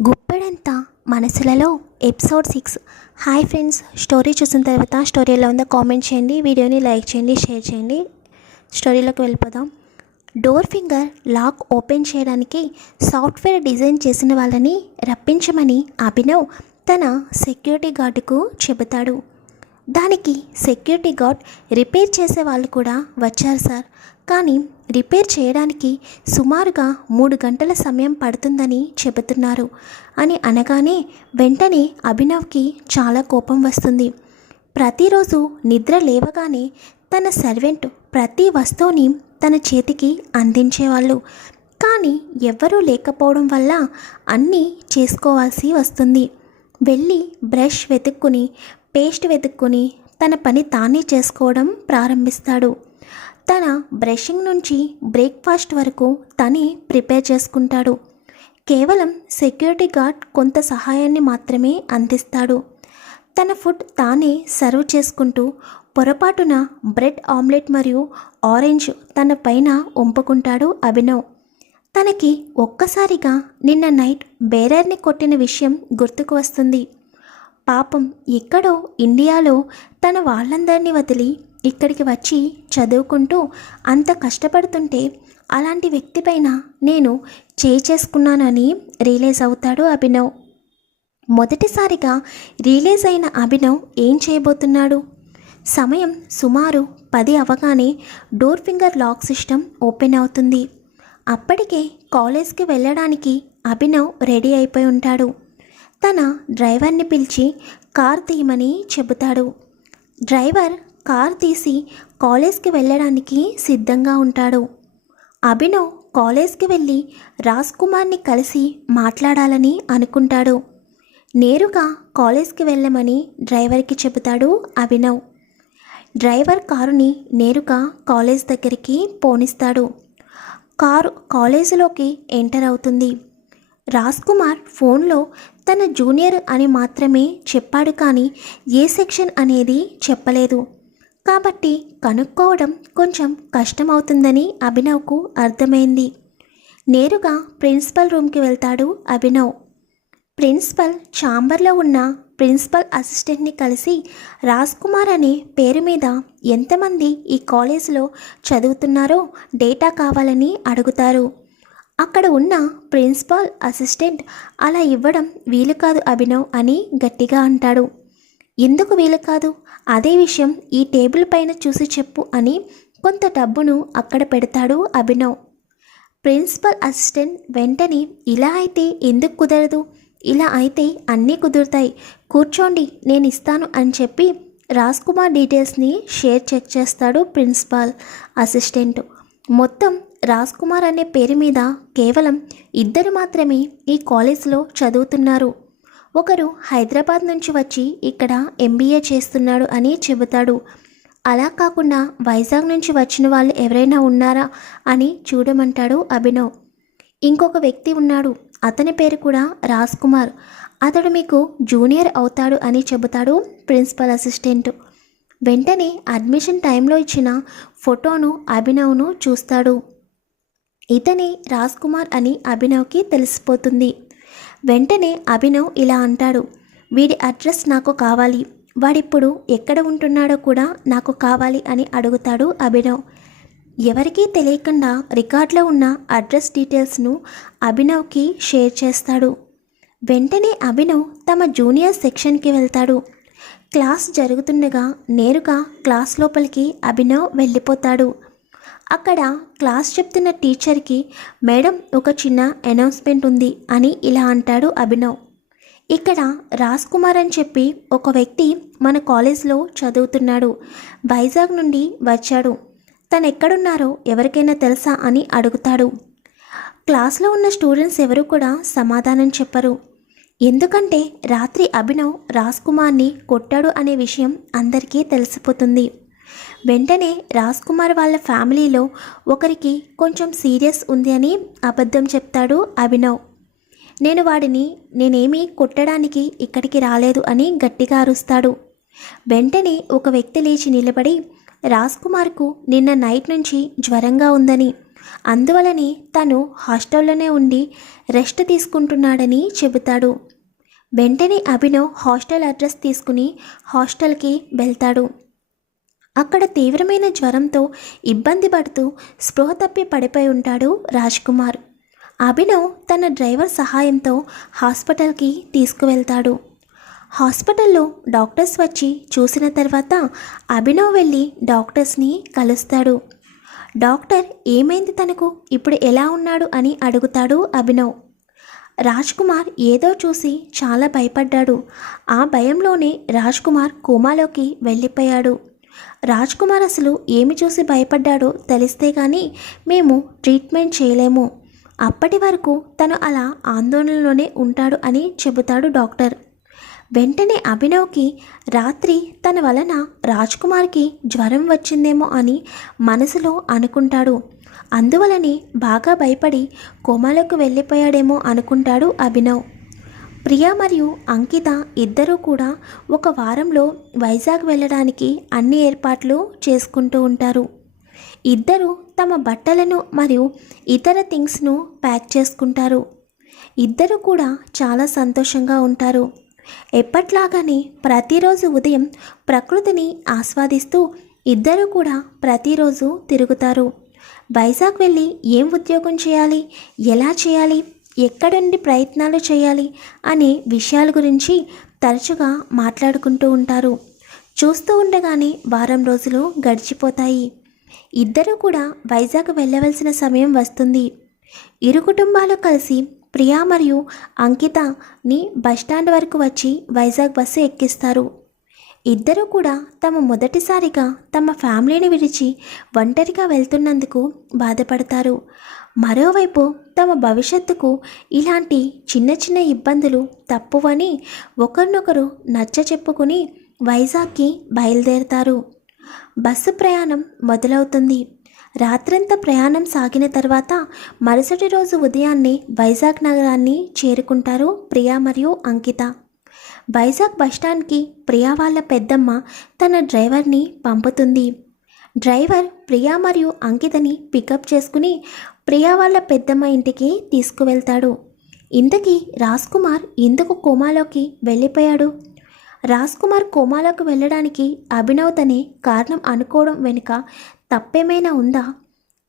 గుప్పెడంతా మనసులలో episode six. Hi friends story చూసిన తర్వాత స్టోరీ ఎలా ఉందో కామెంట్ చేయండి వీడియోని లైక్ చేయండి షేర్ చేయండి. స్టోరీలోకి వెళ్ళిపోదాం. డోర్ ఫింగర్ లాక్ ఓపెన్ చేయడానికి సాఫ్ట్వేర్ డిజైన్ చేసిన వాళ్ళని రప్పించమని అభినవ్ తన సెక్యూరిటీ గార్డుకు చెబుతాడు. దానికి సెక్యూరిటీ గార్డ్ రిపేర్ చేసే వాళ్ళు కూడా వచ్చారు సార్. కానీ రిపేర్ చేయడానికి సుమారుగా మూడు గంటల సమయం పడుతుందని చెబుతున్నారు అని అనగానే వెంటనే అభినవ్కి చాలా కోపం వస్తుంది. ప్రతిరోజు నిద్ర లేవగానే తన సర్వెంట్ ప్రతి వస్తువుని తన చేతికి అందించేవాళ్ళు. కానీ ఎవ్వరూ లేకపోవడం వల్ల అన్నీ చేసుకోవాల్సి వస్తుంది. వెళ్ళి బ్రష్ వెతుక్కుని పేస్ట్ వెతుక్కుని తన పని తానే చేసుకోవడం ప్రారంభిస్తాడు. తన బ్రషింగ్ నుంచి బ్రేక్ఫాస్ట్ వరకు తనే ప్రిపేర్ చేసుకుంటాడు. కేవలం సెక్యూరిటీ గార్డ్ కొంత సహాయాన్ని మాత్రమే అందిస్తాడు. తన ఫుడ్ తానే సర్వ్ చేసుకుంటూ పొరపాటున బ్రెడ్ ఆమ్లెట్ మరియు ఆరెంజ్ తన పైన ఉంపుకుంటాడు అభినవ్. తనకి ఒక్కసారిగా నిన్న నైట్ బేరర్ని కొట్టిన విషయం గుర్తుకు వస్తుంది. పాపం ఎక్కడో ఇండియాలో తన వాళ్ళందరినీ వదిలి ఇక్కడికి వచ్చి చదువుకుంటూ అంత కష్టపడుతుంటే అలాంటి వ్యక్తిపైన నేను చేయి చేసుకున్నానని రియలైజ్ అవుతాడు అభినవ్. మొదటిసారిగా రియలైజ్ అయిన అభినవ్ ఏం చేయబోతున్నాడు? సమయం సుమారు పది అవగానే door finger lock system open అవుతుంది. అప్పటికే కాలేజ్కి వెళ్ళడానికి అభినవ్ రెడీ అయిపోయి ఉంటాడు. తన డ్రైవర్ని పిలిచి కార్ తీయమని చెబుతాడు. డ్రైవర్ కార్ తీసి కాలేజ్కి వెళ్ళడానికి సిద్ధంగా ఉంటాడు. అభినవ్ కాలేజ్కి వెళ్ళి రాజ్ కుమార్ని కలిసి మాట్లాడాలని అనుకుంటాడు. నేరుగా కాలేజ్కి వెళ్ళమని డ్రైవర్కి చెబుతాడు అభినవ్. డ్రైవర్ కారుని నేరుగా కాలేజ్ దగ్గరికి పోనిస్తాడు. కారు కాలేజీలోకి ఎంటర్ అవుతుంది. రాజ్ కుమార్ ఫోన్లో తన జూనియర్ అని మాత్రమే చెప్పాడు కానీ ఏ సెక్షన్ అనేది చెప్పలేదు. కాబట్టి కనుక్కోవడం కొంచెం కష్టమవుతుందని అభినవ్కు అర్థమైంది. నేరుగా ప్రిన్సిపల్ రూమ్కి వెళ్తాడు అభినవ్. ప్రిన్సిపల్ ఛాంబర్లో ఉన్న ప్రిన్సిపల్ అసిస్టెంట్ని కలిసి రాజ్ కుమార్ అనే పేరు మీద ఎంతమంది ఈ కాలేజీలో చదువుతున్నారో డేటా కావాలని అడుగుతారు. అక్కడ ఉన్న ప్రిన్సిపాల్ అసిస్టెంట్ అలా ఇవ్వడం వీలు కాదు అభినవ్ అని గట్టిగా అంటాడు. ఎందుకు వీలు కాదు? అదే విషయం ఈ టేబుల్ పైన చూసి చెప్పు అని కొంత డబ్బును అక్కడ పెడతాడు అభినవ్. ప్రిన్సిపల్ అసిస్టెంట్ వెంటనే ఇలా అయితే ఎందుకు కుదరదు? ఇలా అయితే అన్నీ కుదురుతాయి. కూర్చోండి నేను ఇస్తాను అని చెప్పి రాజ్ కుమార్ డీటెయిల్స్ని షేర్ చెక్ చేస్తాడు ప్రిన్సిపాల్ అసిస్టెంట్. మొత్తం రాజ్ కుమార్ అనే పేరు మీద కేవలం ఇద్దరు మాత్రమే ఈ కాలేజ్లో చదువుతున్నారు. ఒకరు హైదరాబాద్ నుంచి వచ్చి ఇక్కడ ఎంబీఏ చేస్తున్నాడు అని చెబుతాడు. అలా కాకుండా వైజాగ్ నుంచి వచ్చిన వాళ్ళు ఎవరైనా ఉన్నారా అని చూడమంటాడు అభినవ్. ఇంకొక వ్యక్తి ఉన్నాడు. అతని పేరు కూడా రాజ్ కుమార్. అతడు మీకు జూనియర్ అవుతాడు అని చెబుతాడు ప్రిన్సిపల్ అసిస్టెంట్. వెంటనే అడ్మిషన్ టైంలో ఇచ్చిన ఫోటోను అభినవ్ను చూస్తాడు. ఇతని రాజ్ కుమార్ అని అభినవ్కి తెలిసిపోతుంది. వెంటనే అభినవ్ ఇలా అంటాడు. వీడి అడ్రస్ నాకు కావాలి. వాడిప్పుడు ఎక్కడ ఉంటున్నాడో కూడా నాకు కావాలి అని అడుగుతాడు అభినవ్. ఎవరికీ తెలియకుండా రికార్డులో ఉన్న అడ్రస్ డీటెయిల్స్ను అభినవ్కి షేర్ చేస్తాడు. వెంటనే అభినవ్ తమ జూనియర్ సెక్షన్కి వెళ్తాడు. క్లాస్ జరుగుతుండగా నేరుగా క్లాస్ లోపలికి అభినవ్ వెళ్ళిపోతాడు. అక్కడ క్లాస్ చెప్తున్న టీచర్కి మేడం ఒక చిన్న అనౌన్స్మెంట్ ఉంది అని ఇలా అంటాడు అభినవ్. ఇక్కడ రాజ్ కుమార్ అని చెప్పి ఒక వ్యక్తి మన కాలేజ్లో చదువుతున్నాడు. వైజాగ్ నుండి వచ్చాడు. తను ఎక్కడున్నారో ఎవరికైనా తెలుసా అని అడుగుతాడు. క్లాస్లో ఉన్న స్టూడెంట్స్ ఎవరు కూడా సమాధానం చెప్పరు. ఎందుకంటే రాత్రి అభినవ్ రాజ్ కుమార్ని కొట్టాడు అనే విషయం అందరికీ తెలిసిపోతుంది. వెంటనే రాజ్ కుమార్ వాళ్ళ ఫ్యామిలీలో ఒకరికి కొంచెం సీరియస్ ఉంది అని అబద్ధం చెప్తాడు అభినవ్. నేను వాడిని నేనేమీ కొట్టడానికి ఇక్కడికి రాలేదు అని గట్టిగా అరుస్తాడు. వెంటనే ఒక వ్యక్తి లేచి నిలబడి రాజ్ కుమార్కు నిన్న నైట్ నుంచి జ్వరంగా ఉందని అందువలని తను హాస్టల్లోనే ఉండి రెస్ట్ తీసుకుంటున్నాడని చెబుతాడు. వెంటనే అభినవ్ హాస్టల్ అడ్రస్ తీసుకుని హాస్టల్కి వెళ్తాడు. అక్కడ తీవ్రమైన జ్వరంతో ఇబ్బంది పడుతూ స్పృహ తప్పి పడిపోయి ఉంటాడు రాజ్ కుమార్ అభినవ్ తన డ్రైవర్ సహాయంతో హాస్పిటల్కి తీసుకువెళ్తాడు. హాస్పిటల్లో డాక్టర్స్ వచ్చి చూసిన తర్వాత అభినవ్ వెళ్ళి డాక్టర్స్ని కలుస్తాడు. డాక్టర్ ఏమైంది తనకు? ఇప్పుడు ఎలా ఉన్నాడు? అని అడుగుతాడు అభినవ్. రాజ్ కుమార్ ఏదో చూసి చాలా భయపడ్డాడు. ఆ భయంలోనే రాజ్ కుమార్ కోమాలోకి వెళ్ళిపోయాడు. రాజ్ కుమార్ అసలు ఏమి చూసి భయపడ్డాడో తెలిస్తే కానీ మేము ట్రీట్మెంట్ చేయలేము. అప్పటి వరకు తను అలా ఆందోళనలోనే ఉంటాడు అని చెబుతాడు డాక్టర్. వెంటనే అభినవ్కి రాత్రి తన వలన రాజ్ కుమార్కి జ్వరం వచ్చిందేమో అని మనసులో అనుకుంటాడు. అందువలనే బాగా భయపడి కోమాలోకి వెళ్ళిపోయాడేమో అనుకుంటాడు అభినవ్. ప్రియా మరియు అంకిత ఇద్దరూ కూడా ఒక వారంలో వైజాగ్ వెళ్ళడానికి అన్ని ఏర్పాట్లు చేసుకుంటూ ఉంటారు. ఇద్దరు తమ బట్టలను మరియు ఇతర థింగ్స్ను ప్యాక్ చేసుకుంటారు. ఇద్దరు కూడా చాలా సంతోషంగా ఉంటారు. ఎప్పట్లాగానే ప్రతిరోజు ఉదయం ప్రకృతిని ఆస్వాదిస్తూ ఇద్దరు కూడా ప్రతిరోజు తిరుగుతారు. వైజాగ్ వెళ్ళి ఏం ఉద్యోగం చేయాలి? ఎలా చేయాలి? ఎక్కడుండి ప్రయత్నాలు చేయాలి అనే విషయాల గురించి తరచుగా మాట్లాడుకుంటూ ఉంటారు. చూస్తూ ఉండగానే వారం రోజులు గడిచిపోతాయి. ఇద్దరూ కూడా వైజాగ్ వెళ్ళవలసిన సమయం వస్తుంది. ఇరు కుటుంబాలు కలిసి ప్రియా మరియు అంకితని బస్టాండ్ వరకు వచ్చి వైజాగ్ బస్సు ఎక్కిస్తారు. ఇద్దరూ కూడా తమ మొదటిసారిగా తమ ఫ్యామిలీని విడిచి ఒంటరిగా వెళ్తున్నందుకు బాధపడతారు. మరోవైపు తమ భవిష్యత్తుకు ఇలాంటి చిన్న చిన్న ఇబ్బందులు తప్పువని ఒకరినొకరు నచ్చ చెప్పుకుని వైజాగ్కి బయలుదేరతారు. బస్సు ప్రయాణం మొదలవుతుంది. రాత్రంతా ప్రయాణం సాగిన తర్వాత మరుసటి రోజు ఉదయాన్నే వైజాగ్ నగరాన్ని చేరుకుంటారు ప్రియా మరియు అంకిత. వైజాగ్ బస్టాండ్కి ప్రియా వాళ్ళ పెద్దమ్మ తన డ్రైవర్ని పంపుతుంది. డ్రైవర్ ప్రియా మరియు అంకితని పికప్ చేసుకుని ప్రియా వాళ్ళ పెద్దమ్మ ఇంటికి తీసుకువెళ్తాడు. ఇంతకీ రాజ్ కుమార్ ఎందుకు కోమాలోకి వెళ్ళిపోయాడు? రాజ్ కుమార్ కోమాలోకి వెళ్ళడానికి అభినవ్ తనే కారణం అనుకోవడం వెనుక తప్పేమైనా ఉందా?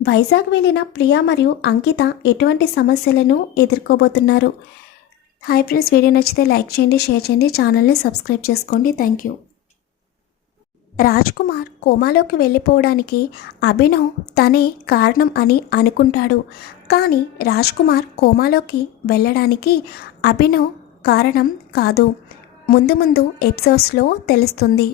వైజాగ్ వెళ్ళిన ప్రియా మరియు అంకిత ఎటువంటి సమస్యలను ఎదుర్కోబోతున్నారు? హాయ్ ఫ్రెండ్స్ వీడియో నచ్చితే లైక్ చేయండి షేర్ చేయండి ఛానల్ని సబ్స్క్రైబ్ చేసుకోండి. Thank you. రాజ్ కుమార్ కోమాలోకి వెళ్ళిపోవడానికి అభినవ్ తనే కారణం అని అనుకుంటాడు. కానీ రాజ్ కుమార్ కోమాలోకి వెళ్ళడానికి అభినవ్ కారణం కాదు. ముందు ముందు ఎపిసోడ్స్లో తెలుస్తుంది.